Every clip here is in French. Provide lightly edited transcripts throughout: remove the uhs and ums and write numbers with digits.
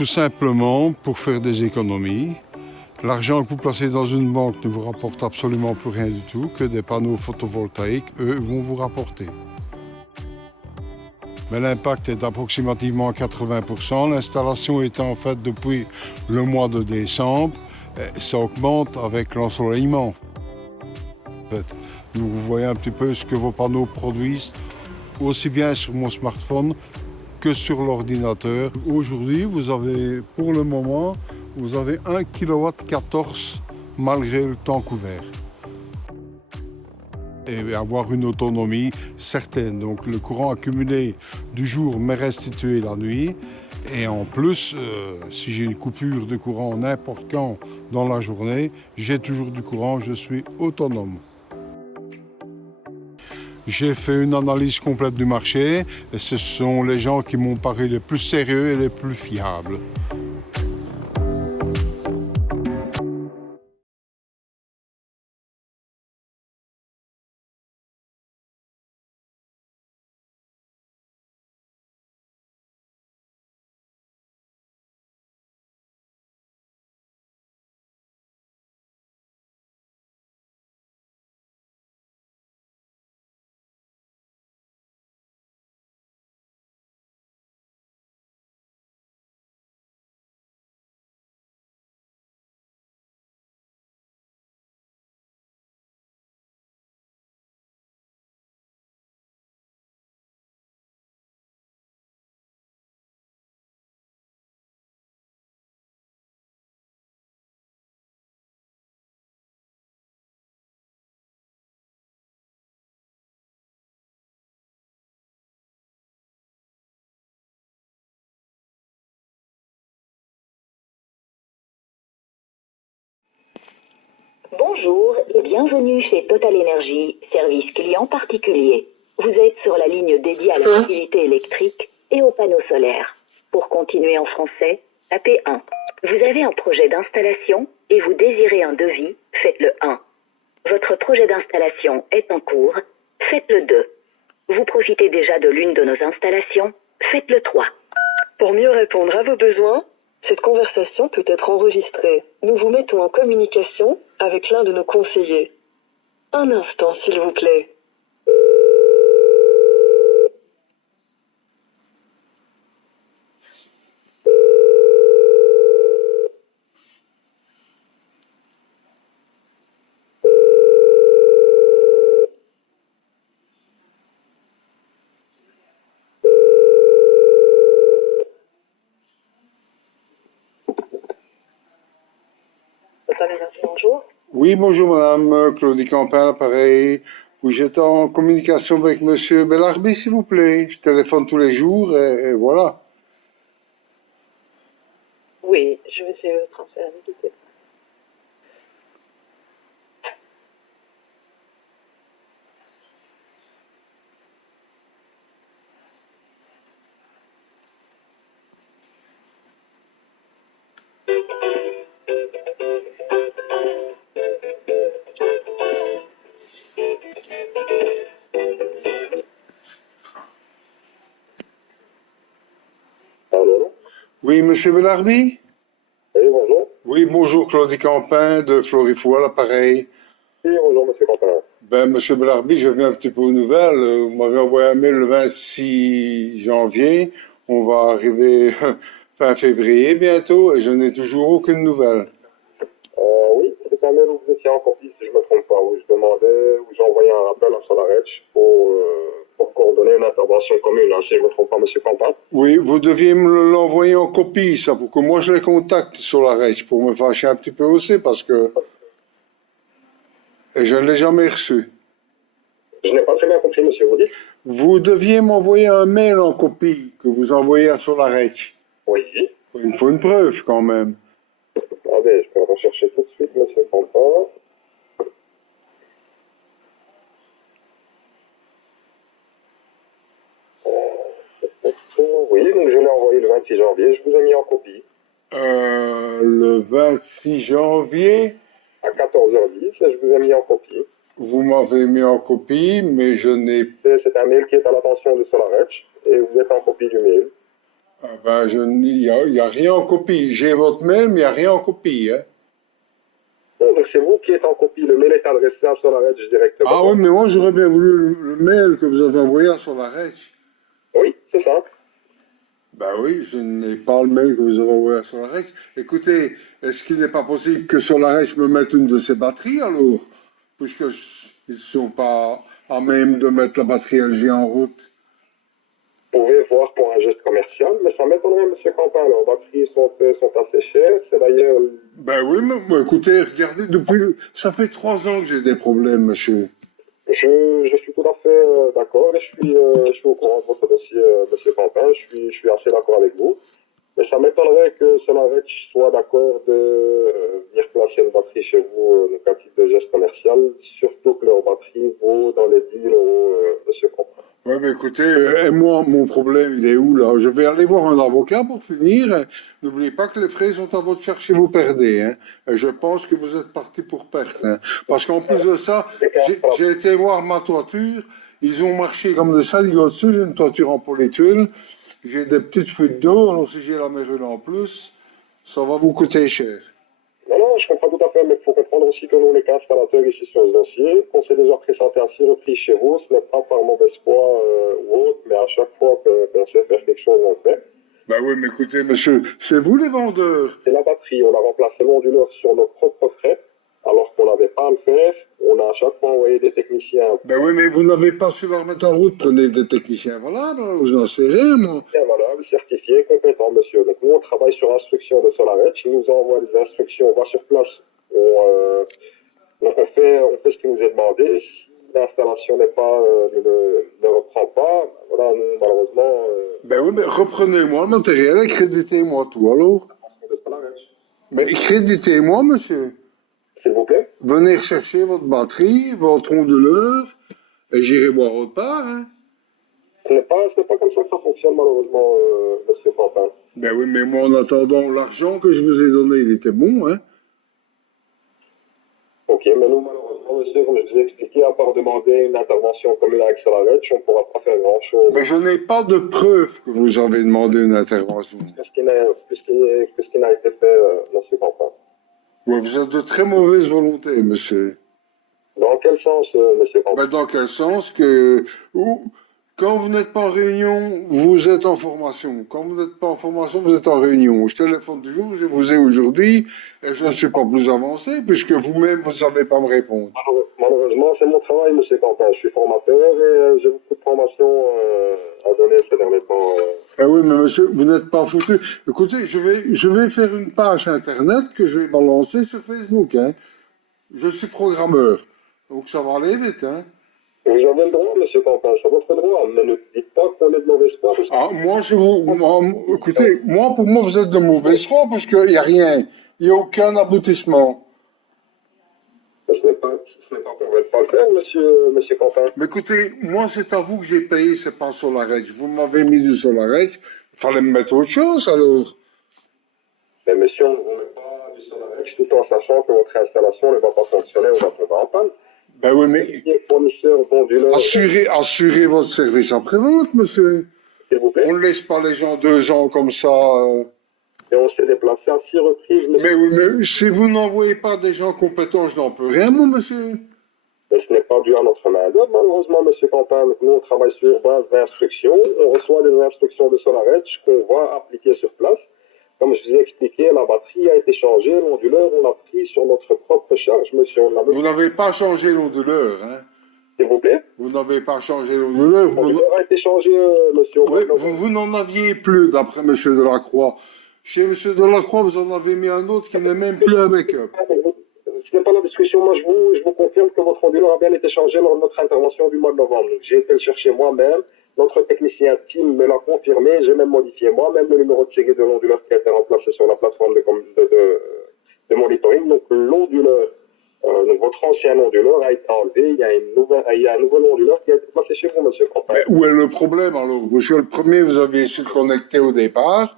tout simplement pour faire des économies. L'argent que vous placez dans une banque ne vous rapporte absolument plus rien du tout, que des panneaux photovoltaïques, eux, vont vous rapporter. Mais l'impact est d'approximativement 80%. L'installation étant faite depuis le mois de décembre, ça augmente avec l'ensoleillement. En fait, vous voyez un petit peu ce que vos panneaux produisent, aussi bien sur mon smartphone que sur l'ordinateur. Aujourd'hui, vous avez, pour le moment, vous avez 1,14 kW malgré le temps couvert. Et avoir une autonomie certaine. Donc le courant accumulé du jour m'est restitué la nuit. Et en plus, si j'ai une coupure de courant n'importe quand dans la journée, j'ai toujours du courant, je suis autonome. J'ai fait une analyse complète du marché et ce sont les gens qui m'ont paru les plus sérieux et les plus fiables. Bonjour et bienvenue chez Total Energy, service client particulier. Vous êtes sur la ligne dédiée à la mobilité électrique et aux panneaux solaires. Pour continuer en français, tapez 1. Vous avez un projet d'installation et vous désirez un devis, faites le 1. Votre projet d'installation est en cours, faites le 2. Vous profitez déjà de l'une de nos installations, faites le 3. Pour mieux répondre à vos besoins, cette conversation peut être enregistrée. Nous vous mettons en communication avec l'un de nos conseillers. Un instant, s'il vous plaît. Bonjour. Oui, bonjour madame, Claudie Campin, pareil. Oui, j'étais en communication avec monsieur Bellarbi, s'il vous plaît. Je téléphone tous les jours et voilà. Oui, je vais essayer de transférer. Allô? Oui, monsieur Bellarbi? Oui, bonjour. Oui, bonjour, Claudie Campin de Florifou à l'appareil. Oui, bonjour, monsieur Quentin. Ben, monsieur Bellarbi, je viens un petit peu aux nouvelles. Vous m'avez envoyé un mail le 26 janvier. On va arriver fin février bientôt et je n'ai toujours aucune nouvelle. Oui, c'est un mail où vous étiez en copie, si je ne me trompe pas, où je demandais, où j'ai envoyé un rappel à SolarEdge pour coordonner une intervention commune, hein, si je ne me trompe pas, monsieur Quentin. Oui, vous deviez me l'envoyer en copie, ça, pour que moi je les contacte sur la Rech, pour me fâcher un petit peu aussi, parce que et je ne l'ai jamais reçu. Je n'ai pas très bien compris, monsieur, vous dites? Vous deviez m'envoyer un mail en copie que vous envoyez à SolarEdge. Oui. Il me faut une preuve quand même. Attendez, je peux rechercher tout de suite, monsieur Quentin. Oui, donc je l'ai envoyé le 26 janvier, je vous ai mis en copie. Le 26 janvier, À 14h10, je vous ai mis en copie. vous m'avez mis en copie, mais je n'ai... C'est un mail qui est à l'attention de SolarEdge, et vous êtes en copie du mail. Ah ben, il y a rien en copie. J'ai votre mail, mais il n'y a rien en copie, hein. Bon, donc c'est vous qui êtes en copie. Le mail est adressé à SolarEdge Ah oui, directement. mais moi j'aurais bien voulu le mail que vous avez envoyé sur la REC. Oui, c'est ça. Ben oui, je n'ai pas le mail que vous avez envoyé sur la REC. Écoutez, est-ce qu'il n'est pas possible que sur la REC me mette une de ces batteries alors? Ils ne sont pas à même de mettre la batterie LG en route. Vous pouvez voir pour un geste commercial, mais ça m'étonnerait, monsieur Quentin. Leurs batteries sont assez chères. C'est d'ailleurs. Ben oui, mais écoutez, regardez, ça fait 3 ans que j'ai des problèmes, monsieur. Je suis tout à fait d'accord et je suis au courant de votre dossier, monsieur Quentin. Je suis assez d'accord avec vous. Mais ça m'étonnerait que SolarEdge soit d'accord de venir placer une batterie chez vous donc à titre de geste commercial, surtout que leur batterie vaut dans les 10 000 euros, monsieur Quentin. Ouais, mais écoutez, et moi, mon problème, il est où, là? Je vais aller voir un avocat pour finir. N'oubliez pas que les frais sont à votre charge si vous perdez, hein. Et je pense que vous êtes parti pour perdre, hein. Parce qu'en plus de ça, j'ai été voir ma toiture. Ils ont marché comme des saligots dessus. J'ai une toiture en polytulle. J'ai des petites fuites d'eau. Alors si j'ai la mérule en plus, ça va vous coûter cher. Non, non, je comprends tout à fait, mais il faut comprendre aussi que nous, on est qu'installateur ici sur ce dossier, qu'on s'est déjà présenté à 6 reprises chez vous, ce n'est pas par mauvaise foi ou autre, mais à chaque fois qu'on sait faire quelque chose, on le fait. Ben oui, mais écoutez, monsieur, c'est vous les vendeurs. C'est la batterie, on a remplacé l'onduleur sur nos propres frais, alors qu'on n'avait pas à le faire. On a à chaque fois envoyé des techniciens. Ben oui, mais vous n'avez pas su la remettre en route. Prenez des techniciens valables, vous en savez rien, moi. Bien valable, certifié, compétent, monsieur. Donc nous, on travaille sur instruction de SolarEdge. Ils nous envoient des instructions, on va sur place. Donc on fait ce qui nous est demandé. Si l'installation n'est pas, ne reprend pas, voilà, nous, malheureusement, Ben oui, mais reprenez-moi le matériel et créditez-moi tout, alors. de SolarEdge. Mais créditez-moi, monsieur. S'il vous plaît. Venez rechercher votre batterie, votre onduleur, et j'irai boire autre part, hein. Ce n'est pas comme ça que ça fonctionne, malheureusement, monsieur Quentin. Ben oui, mais moi, en attendant, l'argent que je vous ai donné, il était bon, hein. Ok, mais nous, malheureusement, monsieur, comme je vous ai expliqué, à part demander une intervention commune avec SolarEdge, on ne pourra pas faire grand-chose. Mais je n'ai pas de preuve que vous avez demandé une intervention. Qu'est-ce qui n'a été fait, monsieur Quentin? Ouais, vous êtes de très mauvaise volonté, monsieur. Dans quel sens, monsieur Quentin? Ben, dans quel sens que quand vous n'êtes pas en réunion, vous êtes en formation. Quand vous n'êtes pas en formation, vous êtes en réunion. Je téléphone toujours, je vous ai aujourd'hui, et je ne suis pas plus avancé, puisque vous-même, vous ne savez pas me répondre. Malheureusement, c'est mon travail, monsieur Quentin. Je suis formateur et j'ai beaucoup de formations à donner ces derniers temps. Eh oui, mais monsieur, vous n'êtes pas foutu. Écoutez, je vais faire une page internet que je vais balancer sur Facebook, hein. Je suis programmeur. Donc ça va aller vite, hein. Vous avez le droit, monsieur Quentin, c'est votre droit, mais ne dites pas qu'on est de mauvaise foi. Ah, écoutez, pour moi, vous êtes de mauvaise foi parce qu'il n'y a rien. Il n'y a aucun aboutissement. Ce n'est pas qu'on ne veut pas le faire, monsieur Quentin. Mais écoutez, moi, c'est à vous que j'ai payé, c'est pas SolarEdge. Vous m'avez mis du SolarEdge. Il fallait me mettre autre chose, alors. Mais monsieur, on ne vous met pas du SolarEdge tout en sachant que votre installation ne va pas fonctionner ou va tomber en panne. Ben oui, mais Fournisseur d'onduleurs, assurez votre service après-vente, monsieur. s'il vous plaît. On ne laisse pas les gens 2 ans comme ça. Et on s'est déplacé à 6 reprises, monsieur. Mais oui, mais si vous n'envoyez pas des gens compétents, je n'en peux rien, mon monsieur. Mais ce n'est pas dû à notre main-d'œuvre, malheureusement, monsieur Quentin. Donc, nous, on travaille sur base d'instructions. On reçoit des instructions de SolarEdge qu'on va appliquer sur place. Comme je vous ai expliqué, la batterie a été changée, l'onduleur, on l'a pris sur notre propre charge, monsieur. Vous n'avez pas changé l'onduleur, hein. S'il vous plaît. Vous n'avez pas changé l'onduleur. L'onduleur a été changé, monsieur. Oui, vous n'en aviez plus, d'après monsieur Delacroix. Chez monsieur Delacroix, vous en avez mis un autre qui n'est même plus un backup. Ce n'est pas la discussion. Moi, je vous confirme que votre onduleur a bien été changé lors de notre intervention du mois de novembre. J'ai été le chercher moi-même. Notre technicien Tim me l'a confirmé. J'ai même modifié moi-même le numéro de série de l'onduleur qui a été remplacé sur la plateforme de monitoring. Donc, l'onduleur, donc votre ancien onduleur a été enlevé. Il y a un nouvel onduleur qui a été placé chez vous, monsieur Quentin. Mais où est le problème, alors? Parce que le premier, vous aviez essayé de connecter au départ.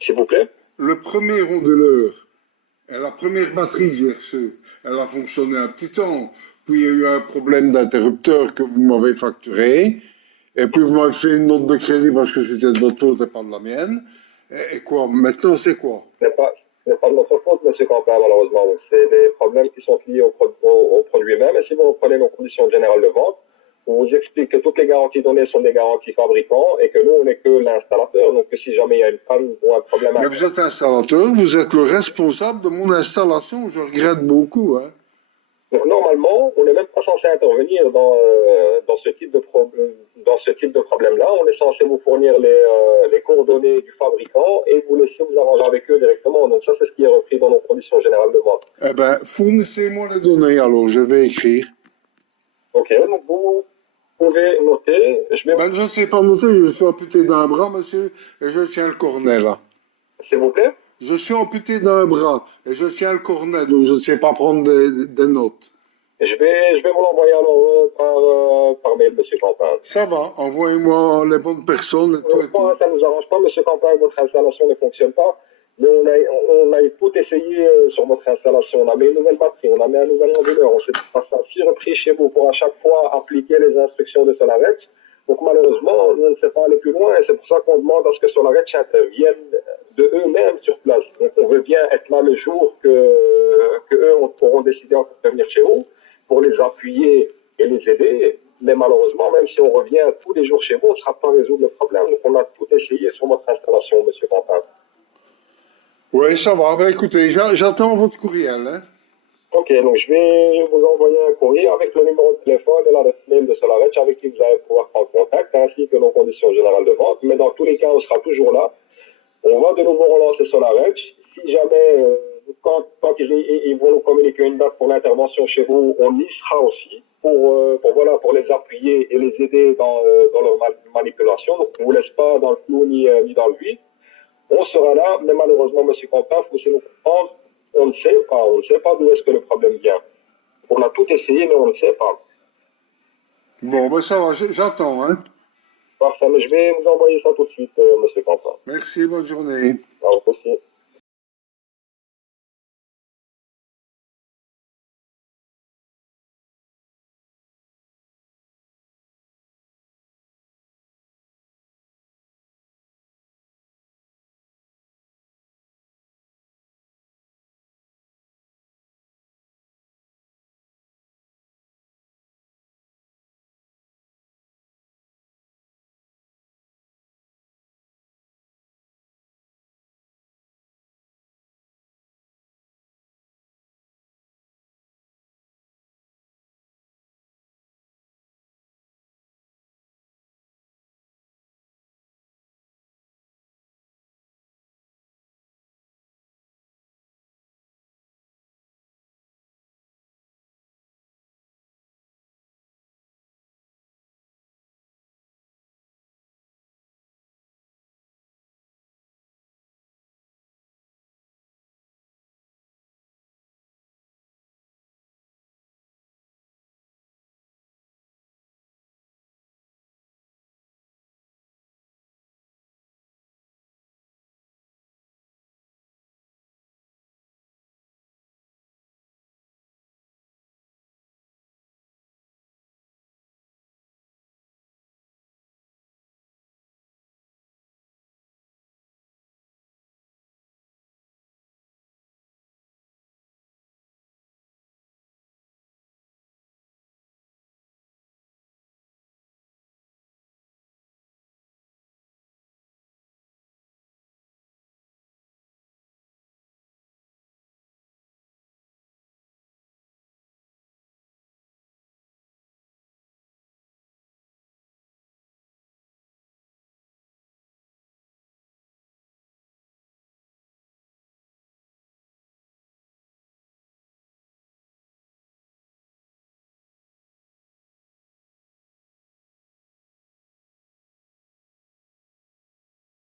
S'il vous plaît. Le premier onduleur, et la première batterie que j'ai reçue, elle a fonctionné un petit temps. Puis il y a eu un problème d'interrupteur que vous m'avez facturé. Et puis vous m'avez fait une note de crédit parce que c'était de votre faute et pas de la mienne. Et quoi? Maintenant, c'est quoi? Ce n'est pas de notre faute, monsieur Quentin, malheureusement. Donc, c'est des problèmes qui sont liés au produit même. Et si vous reprenez nos conditions générales de vente, on vous explique que toutes les garanties données sont des garanties fabricants et que nous, on n'est que l'installateur. Donc, que si jamais il y a une panne ou un problème Mais vous êtes installateur, vous êtes le responsable de mon installation. Je regrette beaucoup, hein. donc, normalement, on n'est même pas censé intervenir dans ce type de dans ce type de problème-là. On est censé vous fournir les coordonnées du fabricant et vous laisser vous arranger avec eux directement. Donc ça, c'est ce qui est repris dans nos conditions générales de vente. Eh ben, fournissez-moi les données, alors je vais écrire. Ok, donc vous pouvez noter. Ben, je ne sais pas noter, je suis amputé d'un bras, monsieur, et je tiens le cornet, là. S'il vous plaît. Je suis amputé d'un bras, et je tiens le cornet, donc je ne sais pas prendre des notes. Je vais vous l'envoyer alors par mail, monsieur Quentin. Ça va, envoyez-moi les bonnes personnes et tout et tout. Ça ne nous arrange pas, monsieur Quentin, votre installation ne fonctionne pas. Mais on a tout essayé sur votre installation. On a mis une nouvelle batterie, on a mis un nouvel onduleur. On s'est passé à 6 reprises chez vous pour à chaque fois appliquer les instructions de SolarEdge. Donc malheureusement, on ne sait pas aller plus loin et c'est pour ça qu'on demande à ce que SolarEdge intervienne de eux-mêmes sur place. Donc on veut bien être là le jour que eux auront décidé de venir chez vous pour les appuyer et les aider. Mais malheureusement, même si on revient tous les jours chez vous, on ne sera pas résoudre le problème. Donc on a tout essayé sur votre installation, monsieur Quentin. Oui, ça va. Ben, écoutez, j'attends votre courriel, hein. Ok, donc je vais vous envoyer un courrier avec le numéro de téléphone et l'adresse mail de SolarEdge avec qui vous allez pouvoir prendre contact, ainsi que nos conditions générales de vente. Mais dans tous les cas, on sera toujours là. On va de nouveau relancer SolarEdge. Si jamais, quand ils vont nous communiquer une date pour l'intervention chez vous, on y sera aussi pour les appuyer et les aider dans leur manipulation. Donc, on ne vous laisse pas dans le flou ni dans le vide. On sera là, mais malheureusement, monsieur Quentin, il faut nous comprendre, on ne sait pas d'où est-ce que le problème vient. On a tout essayé, mais on ne sait pas. Bon, ben ça va, j'attends, hein. Parfait, mais je vais vous envoyer ça tout de suite, monsieur Quentin. Merci, bonne journée. Alors, aussi.